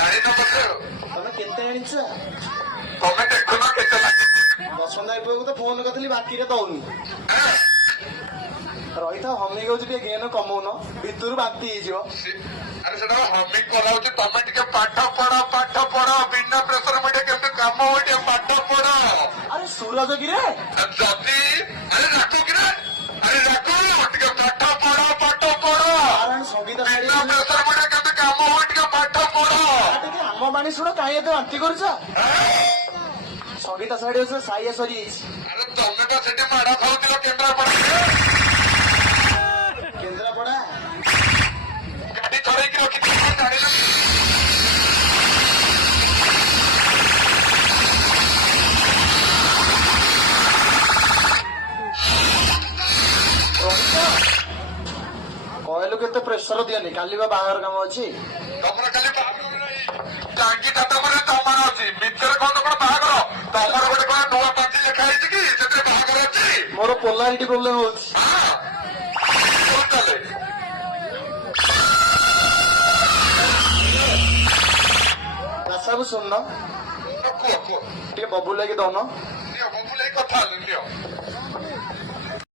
ଜାଣିନ ବୋଧେ ତମେ କେତେ ଆଣିଛ? ତମେ ଦେଖୁନ କେତେ ଲାଗିଛି। ବସନ୍ତ ବାବୁକୁ ତ ଫୋନ କରିଥିଲି ବାକିରେ ଦଉନି। ରହିଥାଉ ହମିକି ହଉଛି ଟିକେ ଗେନ କମଉନ ଭିତରୁ ବାନ୍ତି ହେଇଯିବ। ଆରେ ସେଟା ହମିଂ କରାଉଛି। ତମେ ଟିକେ ପାଠ ପଢ ବିନା ପ୍ରେସର ମିଡିଆ କେମିତି କାମ ହୁଏ ଟିକେ ପାଠ ପଢ। ଆରେ ସୁରଜ କିରେ ଯଦି ଆରେ ରାକୁ କିରେ ଆରେ ରାକୁ ଟିକେ ପାଠ ପଢ ସଙ୍ଗୀତ ବିନା ପ୍ରେସର ମିଡିଆ କେମିତି କାମ ହୁଏ ଟିକେ ପାଠ ପଢ। ଟିକେ ଆମ ବାଣୀ ଶୁଣ କାହିଁ ଏତେ ବାନ୍ତି କରୁଛ? ସଙ୍ଗୀତ ଶାଢୀ ଅଛି ସାଇଆ ସରିଯାଇଛି। ଆରେ ତମେ ତ ସେଠି ମାଡ ଖାଉଥିଲ କେନ୍ଦ୍ରାପଡାରେ। କେନ୍ଦ୍ରାପଡା ଗାଡି ଚଢେଇକି ରଖିଥିଲ ଜାଣିଲ। କହିଲୁ କେତେ ପ୍ରେସର ଦିଅନି କାଲି ବା ବାହାଘର କାମ ଅଛି। ତମର ଖାଲି ବାହାଘର ନାହିଁ ଟାଙ୍ଗି ଦାଦାପରେ ତମର ଅଛି ଭିତରେ କଣ ତମର ବାହାଘର। ତମର ଗୋଟେ କଣ ନୂଆ ପାର୍ଟି ଲେଖା ହେଇଛି କି ସେଥିରେ ବାହାଘର ଅଛି। ମୋର ପୋଲାରିଟି ପ୍ରୋବ୍ଲେମ ହଉଛି। ଚାଲେ ଦାସାକୁ ଶୁଣୁନ କୁହ ଟିକେ ବବୁଲ ଲାଗି ଦଉନ। ନିଅ ବବୁଲ ଏଇ କଥା ହେଲେ ନିଅ।